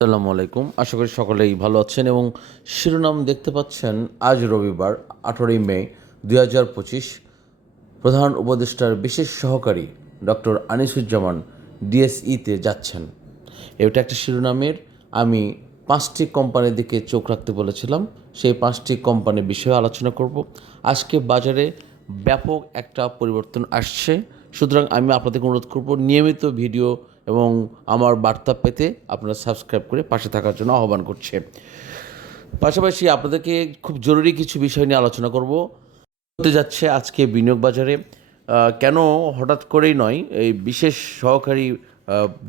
আসসালামু আলাইকুম। আশা করি সকলেই ভালো আছেন এবং শিরোনাম দেখতে পাচ্ছেন আজ রবিবার, আঠেরোই মে, দুই হাজার পঁচিশ। প্রধান উপদেষ্টার বিশেষ সহকারী ডক্টর আনিসুজ্জামান ডিএসইতে যাচ্ছেন। এটা একটা শিরোনামের, আমি পাঁচটি কোম্পানির দিকে চোখ রাখতে বলেছিলাম, সেই পাঁচটি কোম্পানির বিষয়ে আলোচনা করব। আজকে বাজারে ব্যাপক একটা পরিবর্তন আসছে। সুতরাং আমি আপনাদেরকে অনুরোধ করব, নিয়মিত ভিডিও এবং আমার বার্তা পেতে আপনারা সাবস্ক্রাইব করে পাশে থাকার জন্য আহ্বান করছে। পাশাপাশি আপনাদেরকে খুব জরুরি কিছু বিষয় নিয়ে আলোচনা করব। হতে যাচ্ছে আজকে বিনিয়োগ বাজারে কেন হঠাৎ করেই নয়, এই বিশেষ সহকারী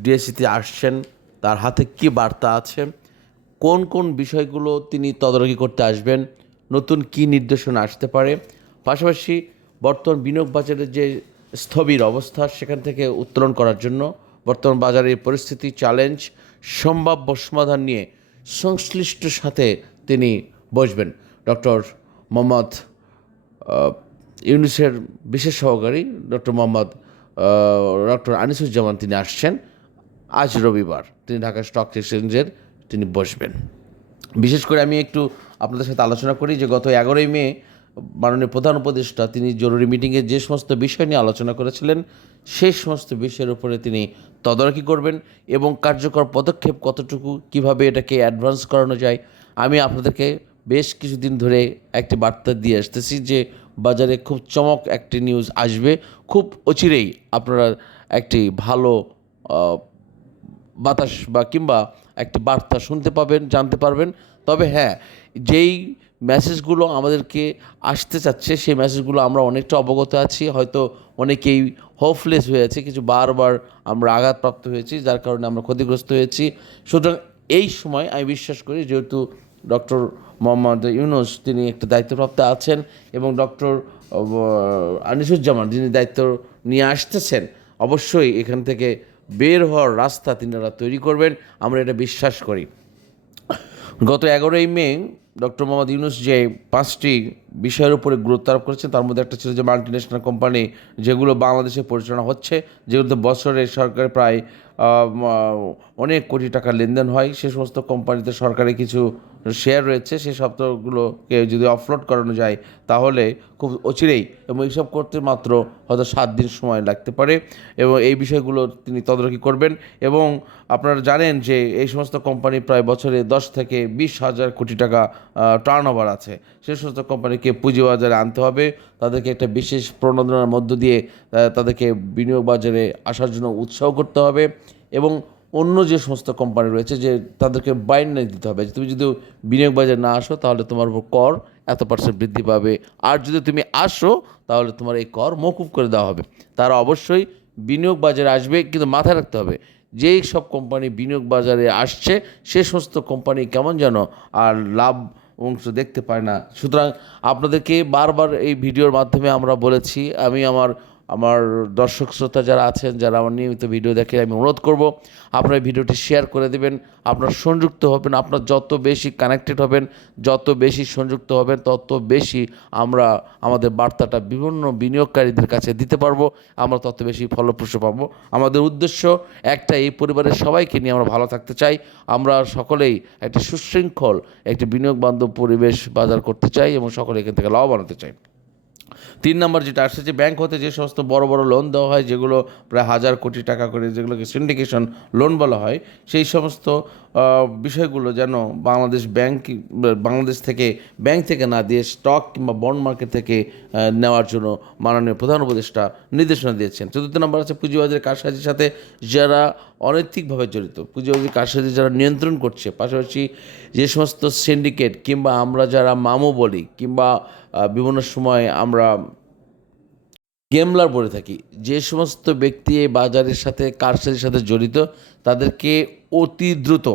ডিএসসিতে আসছেন, তার হাতে কি বার্তা আছে, কোন কোন বিষয়গুলো তিনি তদারকি করতে আসবেন, নতুন কি নির্দেশনা আসতে পারে, পাশাপাশি বর্তমান বিনিয়োগ বাজারের যে স্থবির অবস্থা সেখান থেকে উত্তরণ করার জন্য বর্তমান বাজারের পরিস্থিতি চ্যালেঞ্জ সম্ভাব্য সমাধান নিয়ে সংশ্লিষ্ট সাথে তিনি বসবেন। ডক্টর মোহাম্মদ ইউনিসের বিশেষ সহকারী ডক্টর মোহাম্মদ ডক্টর আনিসুজ্জামান তিনি আসছেন। আজ রবিবার তিনি ঢাকা স্টক এক্সচেঞ্জের তিনি বসবেন। বিশেষ করে আমি একটু আপনাদের সাথে আলোচনা করি যে গত এগারোই মে মাননীয় প্রধান উপদেষ্টা, তিনি জরুরি মিটিংয়ে যে সমস্ত বিষয় নিয়ে আলোচনা করেছিলেন, সেই সমস্ত বিষয়ের উপরে তিনি তদারকি করবেন এবং কার্যকর পদক্ষেপ কতটুকু, কীভাবে এটাকে অ্যাডভান্স করানো যায়, আমি আপনাদেরকে বেশ কিছুদিন ধরে একটি বার্তা দিয়ে আসতেছি যে বাজারে খুব চমক একটি নিউজ আসবে। খুব অচিরেই আপনারা একটি ভালো বাতাস বা কিংবা একটি বার্তা শুনতে পাবেন, জানতে পারবেন। তবে হ্যাঁ যেই মেসেজগুলো আমাদেরকে আসতে চাচ্ছে, সেই মেসেজগুলো আমরা অনেকটা অবগত আছি। হয়তো অনেকেই হোপলেস হয়ে আছে, কিছু বারবার আমরা আঘাতপ্রাপ্ত হয়েছি, যার কারণে আমরা ক্ষতিগ্রস্ত হয়েছি। সুতরাং এই সময় আমি বিশ্বাস করি, যেহেতু ডক্টর মোহাম্মদ ইউনুস তিনি একটা দায়িত্বপ্রাপ্ত আছেন এবং ডক্টর আনিসুজ্জামান যিনি দায়িত্ব নিয়ে আসতেছেন, অবশ্যই এখান থেকে বের হওয়ার রাস্তা তিনারা তৈরি করবেন। আমরা এটা বিশ্বাস করি। গত এগারোই মে ডক্টর মোহাম্মদ ইউনুস যে পাঁচটি বিষয়ের উপরে গুরুত্ব আরোপ করেছেন তার মধ্যে একটা ছিল যে মাল্টিনেশনাল কোম্পানি যেগুলো বাংলাদেশে পরিচালনা হচ্ছে, যেগুলোতে বছরে সরকার প্রায় অনেক কোটি টাকা লেনদেন হয়। সে সমস্ত কোম্পানিতে সরকারি কিছু শেয়ার রয়েছে। সেই সবগুলোকে যদি অফলোড করানো যায়, তাহলে খুব অচিরেই এবং এইসব করতে মাত্র হয়তো সাত দিন সময় লাগতে পারে এবং এই বিষয়গুলো তিনি তদারকি করবেন এবং আপনারা জানেন যে এই সমস্ত কোম্পানি প্রায় বছরে দশ থেকে বিশ হাজার কোটি টাকা টার্ন ওভার আছে। সে সমস্ত কোম্পানিকে পুঁজিবাজারে আনতে হবে। তাদেরকে একটা বিশেষ প্রণোদনার মধ্য দিয়ে তাদেরকে বিনিয়োগ বাজারে আসার জন্য উৎসাহ করতে হবে। এবং অন্য যে সমস্ত কোম্পানি রয়েছে যে তাদেরকে বাইন্ডার দিতে হবে তুমি যদি বিনিয়োগ বাজারে না আসো তাহলে তোমার উপর কর এত পার্সেন্ট বৃদ্ধি পাবে। আর যদি তুমি আসো তাহলে তোমার এই কর মকুব করে দেওয়া হবে। তারা অবশ্যই বিনিয়োগ বাজারে আসবে কিন্তু মাথায় রাখতে হবে, যেই সব কোম্পানি বিনিয়োগ বাজারে আসছে সে সমস্ত কোম্পানি কেমন যেন আর লাভ অংশ দেখতে পায় না। সুতরাং আপনাদেরকে বারবার এই ভিডিওর মাধ্যমে আমরা বলেছি, আমি আমার আমার দর্শক শ্রোতা যারা আছেন, যারা আমার নিয়মিত ভিডিও দেখে, আমি অনুরোধ করব, আপনার ভিডিওটি শেয়ার করে দেবেন। আপনার সংযুক্ত হবেন, আপনার যত বেশি কানেক্টেড হবেন, যত বেশি সংযুক্ত হবেন, তত বেশি আমরা আমাদের বার্তাটা বিভিন্ন বিনিয়োগকারীদের কাছে দিতে পারব, আমরা তত বেশি ফলপ্রসূ পাবো। আমাদের উদ্দেশ্য একটা, এই পরিবারের সবাইকে নিয়ে আমরা ভালো থাকতে চাই। আমরা সকলেই একটি সুশৃঙ্খল, একটি বিনিয়োগ বান্ধব পরিবেশ বাজার করতে চাই এবং সকলে এখান থেকে লাভবান হতে চাই। তিন নম্বর যেটা আসছে যে ব্যাংক হতে যে সমস্ত বড় বড় লোন দেওয়া হয়, যেগুলো প্রায় হাজার কোটি টাকা করে যেগুলোকে সিন্ডিকেশন লোন বলা হয়, সেই সমস্ত বিষয়গুলো যেন বাংলাদেশ ব্যাংক বাংলাদেশ থেকে ব্যাংক থেকে না দিয়ে স্টক কিংবা বন্ড মার্কেট থেকে নেওয়ার জন্য মাননীয় প্রধান উপদেষ্টা নির্দেশনা দিয়েছেন। চতুর্থ নম্বর আছে পুঁজিবাজারের কারসাজির সাথে যারা অনৈতিকভাবে জড়িত। পুঁজিবাদী কারসাজি যারা নিয়ন্ত্রণ করছে, পাশাপাশি যে সমস্ত সিন্ডিকেট কিংবা আমরা যারা মামো বলি, কিংবা বিভিন্ন সময় আমরা গেমলার বলে থাকি, যে সমস্ত ব্যক্তি এই বাজারের সাথে কারসাজির সাথে জড়িত, তাদেরকে অতি দ্রুত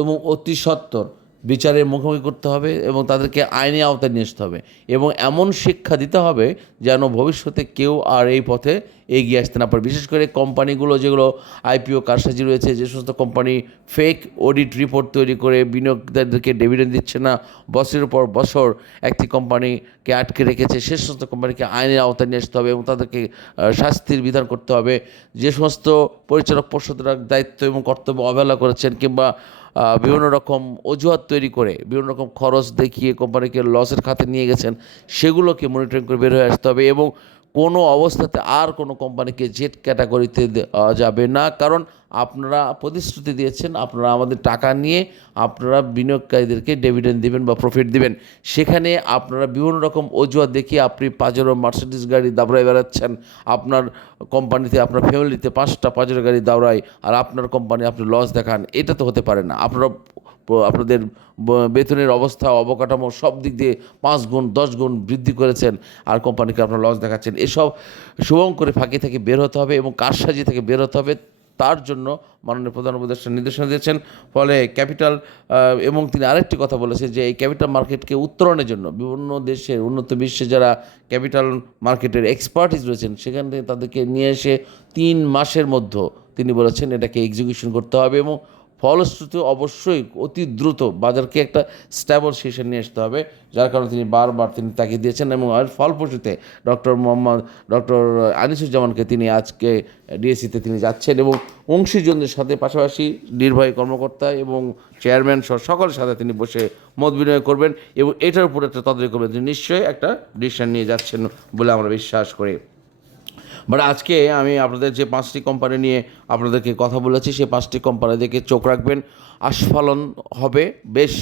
এবং অতি সত্বর বিচারের মুখোমুখি করতে হবে এবং তাদেরকে আইনি আওতায় নিয়ে আসতে হবে এবং এমন শিক্ষা দিতে হবে যেন ভবিষ্যতে কেউ আর এই পথে এগিয়ে আসতে না পারে। বিশেষ করে কোম্পানিগুলো যেগুলো আইপিও কারসাজি রয়েছে, যে সমস্ত কোম্পানি ফেক অডিট রিপোর্ট তৈরি করে বিনিয়োগকারীদেরকে ডিভিডেন্ড দিচ্ছে না বছরের পর বছর একটি কোম্পানিকে আটকে রেখেছে, সে সমস্ত কোম্পানিকে আইনের আওতায় নিয়ে আসতে হবে এবং তাদেরকে শাস্তির বিধান করতে হবে। যে সমস্ত পরিচালক পর্ষদরা দায়িত্ব এবং কর্তব্য অবহেলা করেছেন কিংবা বিভিন্ন রকম অজুহাত তৈরি করে, বিভিন্ন রকম খরচ দেখিয়ে কোম্পানিকে লসের খাতে নিয়ে গেছেন, সেগুলোকে মনিটরিং করে বের হয়ে আসতে হবে এবং কোনো অবস্থাতে আর কোনো কোম্পানিকে জেট ক্যাটাগরিতে যাবে না। কারণ আপনারা প্রতিশ্রুতি দিয়েছেন, আপনারা আমাদের টাকা নিয়ে আপনারা বিনিয়োগকারীদেরকে ডিভিডেন্ড দিবেন বা প্রফিট দিবেন। সেখানে আপনারা বিভিন্ন রকম অজুহাত দেখিয়ে আপনি পাজেরো মার্সিডিস গাড়ি দাবড়াই বেড়াচ্ছেন, আপনার কোম্পানিতে আপনার ফ্যামিলিতে পাঁচটা পাজেরো গাড়ি দাবড়ায় আর আপনার কোম্পানি আপনি লস দেখান, এটা তো হতে পারে না। আপনারা আপনাদের বেতনের অবস্থা, অবকাঠামো সব দিক দিয়ে পাঁচ গুণ, দশ গুণ বৃদ্ধি করেছেন আর কোম্পানিকে আপনার লস দেখাচ্ছেন। এসব শুভঙ্করে ফাঁকি থেকে বের হতে হবে এবং কারসাজি থেকে বের হতে হবে। তার জন্য মাননীয় প্রধান উপদেষ্টা নির্দেশনা দিয়েছেন। ফলে ক্যাপিটাল এবং তিনি আরেকটি কথা বলেছেন যে এই ক্যাপিটাল মার্কেটকে উত্তরণের জন্য বিভিন্ন দেশের উন্নত বিশ্বে যারা ক্যাপিটাল মার্কেটের এক্সপার্টিস রয়েছেন, সেখান থেকে তাদেরকে নিয়ে এসে তিন মাসের মধ্যে তিনি বলেছেন এটাকে এক্সিকিউশন করতে হবে এবং ফলশ্রুতি অবশ্যই অতি দ্রুত বাজারকে একটা স্ট্যাবল শেষে নিয়ে আসতে হবে, যার কারণে তিনি বারবার তিনি তাকিয়ে দিয়েছেন এবং আর ফলপ্রসূতে ডক্টর মোহাম্মদ, ডক্টর আনিসুজ্জামানকে তিনি আজকে ডিএসসিতে তিনি যাচ্ছেন এবং অংশীজনদের সাথে পাশাপাশি নির্বাহী কর্মকর্তা এবং চেয়ারম্যান সহ সকলের সাথে তিনি বসে মত বিনিময় করবেন এবং এটার উপর একটা তদারকি করবেন। তিনি নিশ্চয়ই একটা ডিসিশন নিয়ে যাচ্ছেন বলে আমরা বিশ্বাস করি। বাট আজকে আমি আপনাদের যে পাঁচটি কোম্পানি নিয়ে আপনাদেরকে কথা বলেছি, সেই পাঁচটি কোম্পানি দেখে চোখ রাখবেন। আস্ফলন হবে, বেশ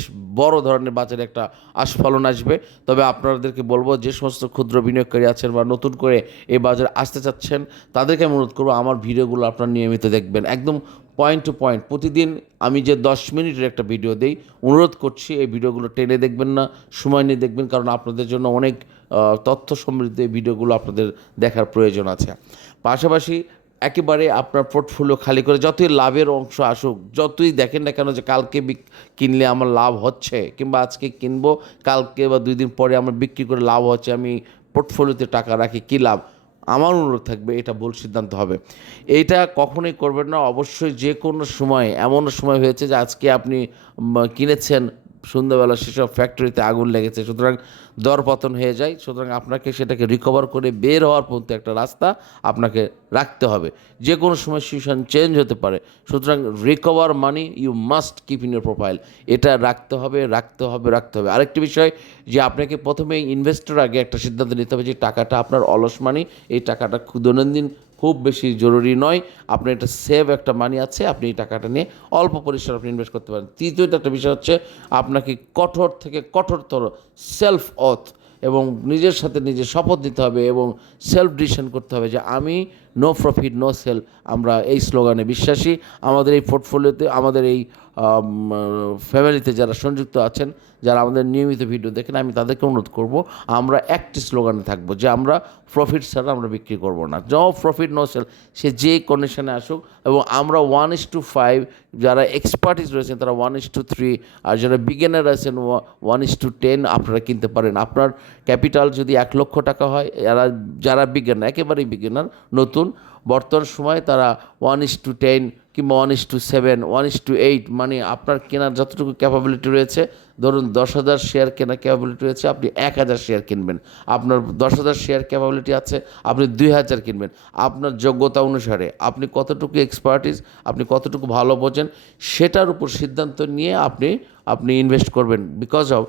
বড় ধরনের বাজারে একটা আস্ফলন আসবে। তবে আপনাদেরকে বলব, যে সমস্ত ক্ষুদ্র বিনিয়োগকারী আছেন বা নতুন করে এই বাজারে আসতে চাচ্ছেন, তাদেরকে আমি অনুরোধ করব, আমার ভিডিওগুলো আপনারা নিয়মিত দেখবেন। একদম পয়েন্ট টু পয়েন্ট প্রতিদিন আমি যে দশ মিনিটের একটা ভিডিও দিই, অনুরোধ করছি এই ভিডিওগুলো টেনে দেখবেন না, সময় নিয়ে দেখবেন, কারণ আপনাদের জন্য অনেক তথ্য সমৃদ্ধ এই ভিডিওগুলো আপনাদের দেখার প্রয়োজন আছে। পাশাপাশি একেবারে আপনার পোর্টফোলিও খালি করে যতই লাভের অংশ আসুক, যতই দেখেন না কেন যে কালকে কিনলে আমার লাভ হচ্ছে, কিংবা আজকে কিনবো, কালকে বা দুই দিন পরে আমার বিক্রি করে লাভ হচ্ছে, আমি পোর্টফোলিওতে টাকা রাখি, কী লাভ? আমার অনুরোধ থাকবে, এটা ভুল সিদ্ধান্ত হবে। এটা কখনোই করবেন না, অবশ্যই যে কোনো সময়, এমন সময় হয়েছে যে আজকে আপনি কিনেছেন সন্ধ্যাবেলা সেসব ফ্যাক্টরিতে আগুন লেগেছে। সুতরাং দরপতন হয়ে যায়। সুতরাং আপনাকে সেটাকে রিকভার করে বের হওয়ার পর্যন্ত একটা রাস্তা আপনাকে রাখতে হবে। যে কোনো সময় সিচুয়েশন চেঞ্জ হতে পারে। সুতরাং recover money you must keep in your profile এটা রাখতে হবে রাখতে হবে রাখতে হবে। আরেকটি বিষয় যে আপনাকে প্রথমে ইনভেস্টর আগে একটা সিদ্ধান্ত নিতে হবে যে টাকাটা আপনার অলস মানি এই টাকাটা দৈনন্দিন খুব বেশি জরুরি নয়। আপনার একটা সেভ একটা মানি আছে, আপনি এই টাকাটা নিয়ে অল্প পরিসরে আপনি ইনভেস্ট করতে পারেন। তৃতীয়ত একটা বিষয় হচ্ছে, আপনাকে কঠোর থেকে কঠোরতর সেলফ অথ এবং নিজের সাথে নিজে শপথ দিতে হবে এবং সেলফ ডিসিশন করতে হবে যে আমি নো প্রফিট নো সেল আমরা এই স্লোগানে বিশ্বাসী। আমাদের এই পোর্টফোলিওতে আমাদের এই ফ্যামিলিতে যারা সংযুক্ত আছেন, যারা আমাদের নিয়মিত ভিডিও দেখেন, আমি তাদেরকে অনুরোধ করব, আমরা একটি স্লোগানে থাকব যে আমরা প্রফিট ছাড়া আমরা বিক্রি করব না। নো প্রফিট নো সেল সে যে কন্ডিশনে আসুক এবং আমরা ওয়ান ইস টু ফাইভ যারা এক্সপার্টিস রয়েছেন, তারা ওয়ান ইস টু থ্রি আর যারা বিজ্ঞানের আছেন ওয়ান ইস টু টেন আপনারা কিনতে পারেন। আপনার ক্যাপিটাল যদি এক লক্ষ টাকা হয় যারা যারা বিজ্ঞান একেবারেই বিজ্ঞানার নতুন বর্তমান সময়ে তারা ওয়ান ইস টু টেন কিংবা one is to seven one is to eight মানে আপনার কেনার যতটুকু ক্যাপাবিলিটি রয়েছে, ধরুন দশ হাজার শেয়ার কেনার ক্যাপাবিলিটি রয়েছে, আপনি এক হাজার শেয়ার কিনবেন। আপনার দশ হাজার শেয়ার ক্যাপাবিলিটি আছে, আপনি দুই হাজার কিনবেন। আপনার যোগ্যতা অনুসারে আপনি কতটুকু এক্সপার্টিস আপনি কতটুকু ভালো বোঝেন, সেটার উপর সিদ্ধান্ত নিয়ে আপনি আপনি ইনভেস্ট করবেন। বিকজ অফ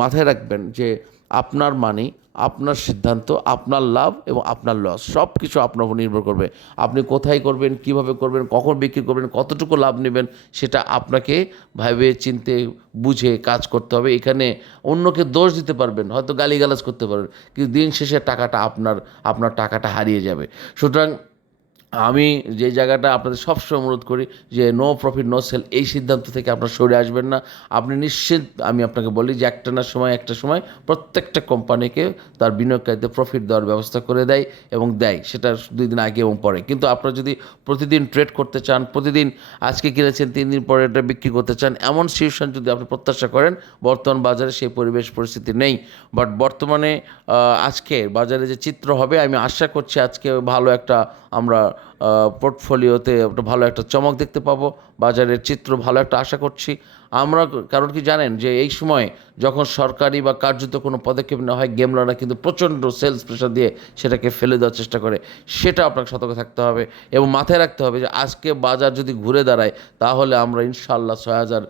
মাথায় রাখবেন যে আপনার মানি আপনার সিদ্ধান্ত, আপনার লাভ এবং আপনার লস, সব কিছু আপনার উপর নির্ভর করবে। আপনি কোথায় করবেন, কীভাবে করবেন, কখন বিক্রি করবেন, কতটুকু লাভ নেবেন, সেটা আপনাকে ভাবে, চিনতে, বুঝে কাজ করতে হবে। এখানে অন্যকে দোষ দিতে পারবেন, হয়তো গালিগালাজ করতে পারবেন, কিন্তু দিন শেষে টাকাটা আপনার আপনার টাকাটা হারিয়ে যাবে। সুতরাং আমি যে জায়গাটা আপনাদের সবসময় অনুরোধ করি যে নো প্রফিট নো সেল এই সিদ্ধান্ত থেকে আপনার সরে আসবেন না। আপনি নিশ্চিত আমি আপনাকে বলি যে একটা না সময়, একটা সময় প্রত্যেকটা কোম্পানিকে তার বিনিয়োগকারীদের প্রফিট দেওয়ার ব্যবস্থা করে দেয় এবং দেয়। সেটা দুই দিন আগে এবং পরে। কিন্তু আপনারা যদি প্রতিদিন ট্রেড করতে চান, প্রতিদিন আজকে কিনেছেন, তিন দিন পরে এটা বিক্রি করতে চান, এমন সিচুয়েশন যদি আপনি প্রত্যাশা করেন, বর্তমান বাজারে সেই পরিবেশ পরিস্থিতি নেই। বাট বর্তমানে আজকে বাজারে যে চিত্র হবে, আমি আশা করছি আজকে ভালো একটা আমরা পোর্টফোলিওতে একটা ভালো একটা চমক দেখতে পাবো, বাজারের চিত্র ভালো একটা আশা করছি। আমরা কারণ কি জানেন যে এই সময় যখন সরকারি বা কার্যত কোনো পদক্ষেপ নেওয়া হয় গেমলাররা কিন্তু প্রচণ্ড সেলস প্রেশার দিয়ে সেটাকে ফেলে দেওয়ার চেষ্টা করে। সেটা আপনাকে সতর্ক থাকতে হবে এবং মাথায় রাখতে হবে যে আজকে বাজার যদি ঘুরে দাঁড়ায়, তাহলে আমরা ইনশাল্লাহ ছয় হাজার